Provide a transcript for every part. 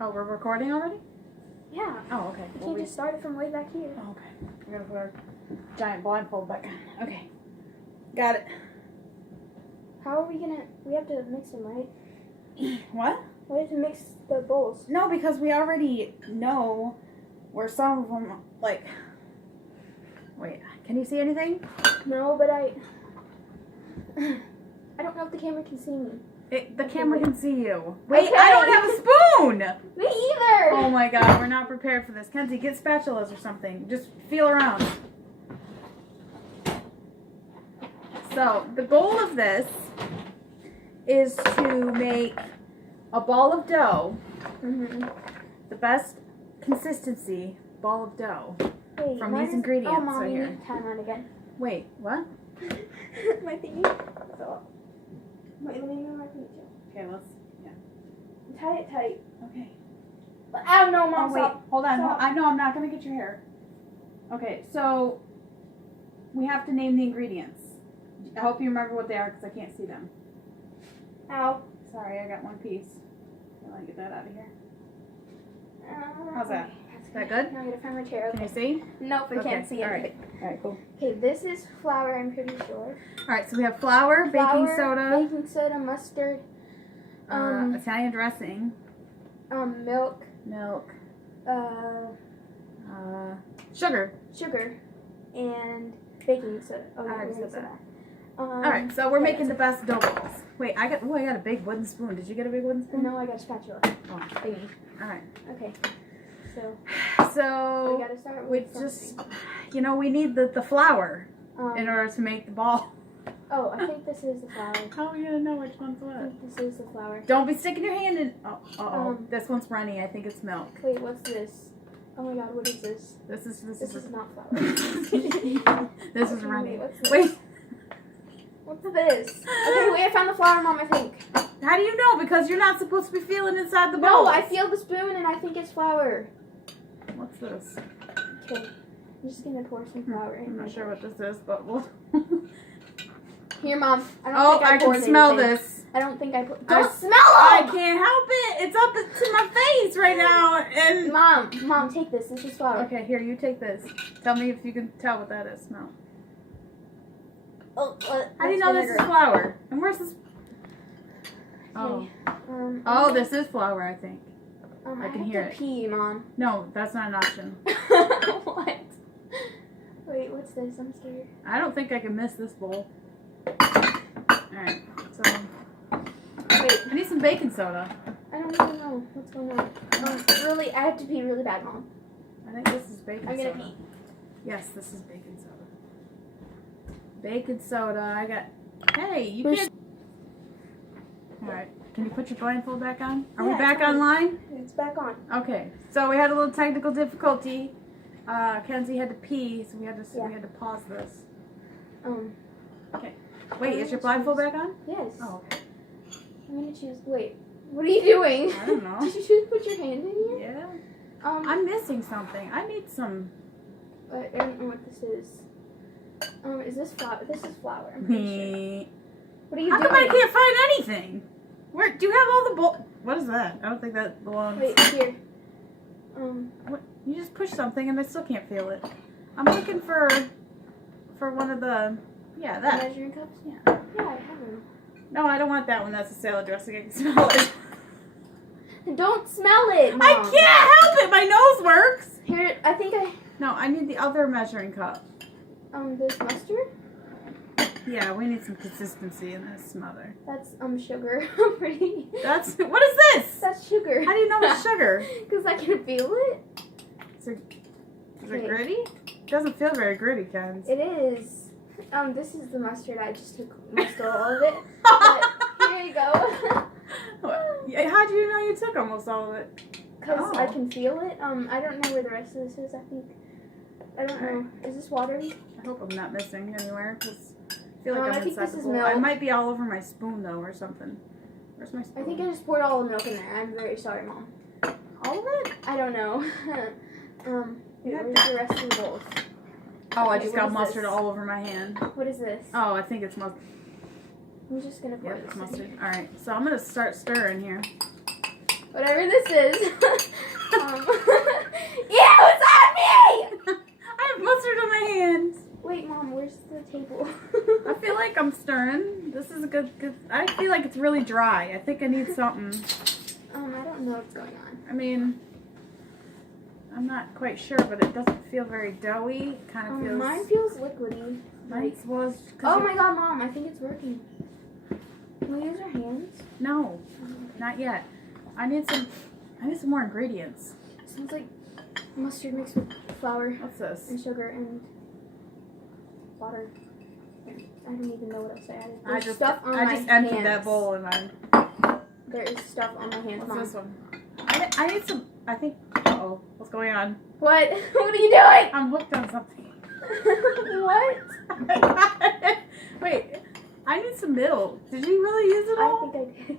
Oh, we're recording already? Yeah. Oh, okay. We can't just start it from way back here. Oh, okay. We're gonna put our giant blindfold back on. Okay. Got it. How are we gonna? We have to mix them, right? What? We have to mix the bowls. No, because we already know where some of them, like... Wait, can you see anything? No, but I don't know if the camera can see me. The camera can see you. Wait, Okay. I don't have a spoon! Me either! Oh my god, we're not prepared for this. Kenzie, get spatulas or something. Just feel around. So, the goal of this is to make a ball of dough. Mm-hmm. The best consistency ball of dough Wait, from these ingredients oh, Mom, right you here. need to tie mine again. Wait, what? My thingy fell off. Wait, let me move my ponytail. Okay, let's, Tie it tight. okay. Oh no, Mom, Oh, wait, stop. hold on. Stop. I know I'm not going to get your hair. Okay, so we have to name the ingredients. I hope you remember what they are because I can't see them. Ow. Sorry, I got one piece. Let me get that out of here. How's that? Is that good? Now I gotta find my chair. Can Okay. you see? Nope, I Okay, can't see all anything. right. All right, cool. Okay, this is flour, I'm pretty sure. All right, so we have flour, baking soda, baking soda, mustard, Italian dressing, milk, milk, sugar. sugar, and baking soda. Oh, I already baking said soda. All right, so we're okay, making the best dough balls. Wait, I got a big wooden spoon. Did you get a big wooden spoon? No, I got a spatula. Oh, Thingy. all right. Okay, so we So gotta start we with just, something. we need the flour Um, in order to make the ball. Oh, I think this is the flour. How are you gonna know which one's I what? think this is the flour. Don't be sticking your hand in. Oh, this one's runny. I think it's milk. Wait, what's this? Oh my god, what is this? This is This is not flour. this is Okay, runny. what's this? Wait, What's this? Okay, wait, I found the flour, Mom, I think. how do you know? Because you're not supposed to be feeling inside the bowl. No, I feel the spoon and I think it's flour. What's this? Okay, I'm just gonna pour some flour in. I'm not sure what this is, but we'll. Here, Mom. I don't Oh, think I poured can smell anything. this. I don't think I put. I- Don't smell I them! can't help it. It's up to my face right now, and. Mom, take this. This is flour. Okay, here, you take this. Tell me if you can tell what that is. Smell. Oh, How do you know this is flour? And where's this? Oh. Oh, this is flour, I think. I can have hear to it. pee, Mom. No, that's not an option. What? Wait, what's this? I'm scared. I don't think I can miss this bowl. Alright, so. Wait, I need some baking soda. I don't even know what's going on. Really, I have to pee really bad, Mom. I think this is baking I'm soda. gonna pee. Yes, this is baking soda. Baking soda, I got. Hey, you Where's- can't. Alright, can you put your blindfold back on? Are we Yeah, back it's on. online? It's back on. Okay, so we had a little technical difficulty. Kenzie had to pee, so we had to pause this. Wait, is your blindfold back on? Yes. Oh, okay. I'm gonna choose. Wait, what are you doing? I don't know. Did you choose put your hand in here? Yeah. I'm. I'm missing something. I need some. I don't know what this is. Is this flour? This is flour. I'm pretty sure. What are you How doing? come I can't find anything? Where do you have all the bowl? What is that? I don't think that belongs. Wait, here. What? You just push something and I still can't feel it. I'm looking for one of the. Yeah, that. Measuring cups? Yeah. Yeah, I have them. No, I don't want that one. That's a salad dressing. I can smell it. Don't smell it, Mom. I can't help it. My nose works. Here, I think I. No, I need the other measuring cup. This mustard? Yeah, we need some consistency in this smother. That's sugar. Pretty. That's what is this? That's sugar. How do you know it's sugar? Because I can feel it. Is it Okay. gritty? It doesn't feel very gritty, Ken. It is. This is the mustard. I just took most all of it. But here you go. How do you know you took almost all of it? Because I Oh. can feel it. I don't know where the rest of this is. I don't know. Is this watery? I hope I'm not missing anywhere because I feel like I'm I think inside this the is bowl. I milk. might be all over my spoon though or something. Where's my spoon? I think I just poured all the milk in there. I'm very sorry, Mom. all of it? I don't know. Where's the rest of the bowls? Oh, I Okay, just what got is mustard this? all over my hand. What is this? Oh, I think it's mustard. I'm just gonna pour Yeah, this it's in. mustard. All right, so I'm gonna start stirring here. Whatever whatever this is. Ew, it's on me! I have mustard on my hands. Wait, Mom, where's the table? I feel like I'm stirring. This is a good. I feel like it's really dry. I think I need something. I don't know what's going on. I mean, I'm not quite sure, but it doesn't feel very doughy. It kind of feels. Mine feels liquidy. Mine was. Oh my God, Mom! I think it's working. Can we use our hands? No, not yet. I need some more ingredients. It smells like mustard mixed with flour What's this? and sugar and water. I don't even know what else I added. I There's just stuff on my emptied that hands. bowl and mine. There is stuff on my hands, What's Mom. this one? I need some. I think. Uh-oh. What's going on? What? What are you doing? I'm hooked on something. What? Wait. I need some milk. Did you really use it all? I think I did.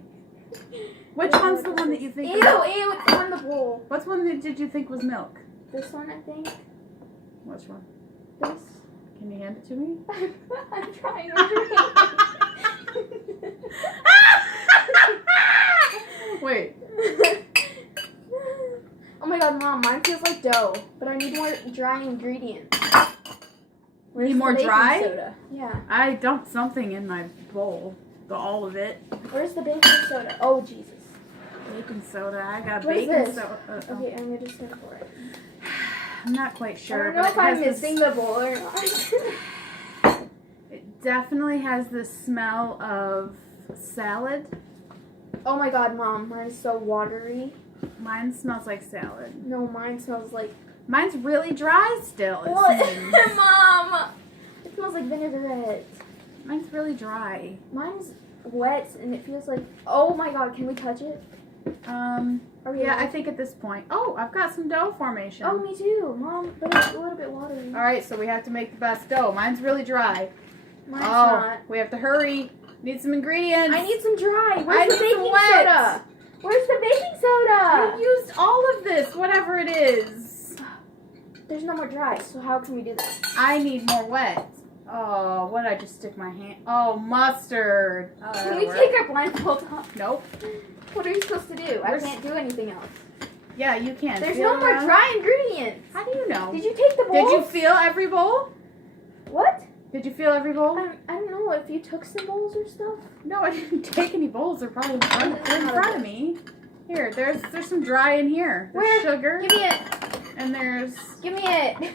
Which one's the one that you think? Ew, it's on the bowl. What's one that did you think was milk? This one, I think. Which one? This. Can you hand it to me? I'm trying. Wait. Oh my God, Mom, mine feels like dough, but I need more dry ingredients. Where's Need more the baking dry? soda? Yeah. I dumped something in my bowl. All of it. Where's the baking soda? Oh, Jesus. Baking soda. I got What is baking this? soda. Okay, I'm gonna just go for it. I'm not quite sure. I don't know but if it I'm has this- missing the bowl or not. It definitely has the smell of salad. Oh my God, Mom, mine is so watery. Mine smells like salad. No, mine smells like... Mine's really dry still. It What? seems. Mom! It smells like vinaigrette. Mine's really dry. Mine's wet and it feels like... Oh my God, can we touch it? Are we Yeah, allowed I think at this point. Oh, I've got some dough formation. Oh, me too, Mom, but it's a little bit watery. All right, so we have to make the best dough. Mine's really dry. Mine's oh, not. we have to hurry. Need some ingredients. I need some dry. I Where's the need some baking wet. soda? Where's the baking soda? You used all of this, whatever it is. There's no more dry, so how can we do that? I need more wet. Oh, what did I just stick my hand? Oh, mustard. Oh, Can that'll we work. take our blindfold off? Nope. What are we supposed to do? I can't do anything else. Yeah, you can. There's Feel no more around. dry ingredients. How do you know? Did you take the bowl? Did you feel every bowl? What? Did you feel every bowl? I don't know if you took some bowls or stuff. No, I didn't take any bowls. They're probably in front of me. Here, there's some dry in here. There's Where? sugar. Give me it. And there's... Give me it.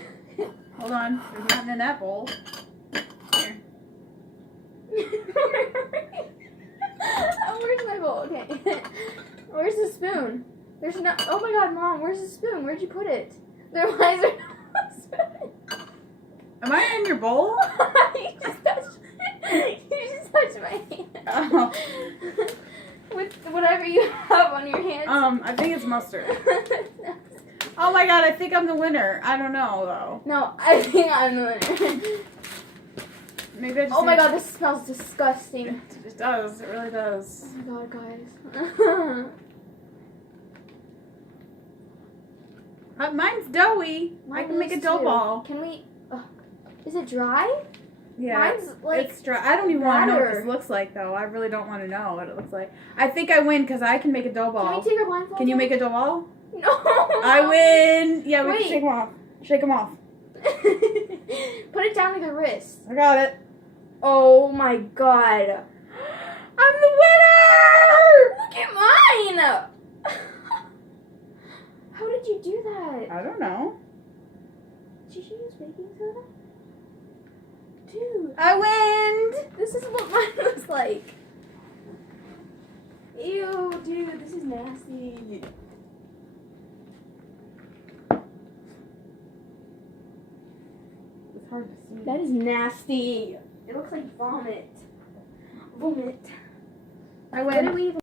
Hold on. There's nothing in that bowl. Here. Oh, where's my bowl? Okay. Where's the spoon? There's no... Oh my God, Mom, where's the spoon? Where'd you put it? Why is there no spoon? Am I in your bowl? You just touched my hand. Oh. With whatever you have on your hands. I think it's mustard. Oh my God, I think I'm the winner. I don't know though. No, I think I'm the winner. Maybe I just. Oh my God, this smells disgusting. It does. It really does. Oh my God, guys. Mine's doughy. I Mine can make a is dough too. ball. Can we? Is it dry? Yeah. Mine's like It's dry. I don't even want to know what batter. this looks like though. I really don't want to know what it looks like. I think I win because I can make a dough Can ball. we take our blindfolds Can you off? make a dough ball? No. I win. Yeah, we Wait. can shake them off. Shake them off. Put it down to the wrist. I got it. Oh my God. I'm the winner! Look at mine. How did you do that? I don't know. Did you use baking soda? Dude, I win. this is what mine looks like. Ew, dude, this is nasty. It's hard to see. That is nasty. It looks like vomit. Vomit. I What win. did we even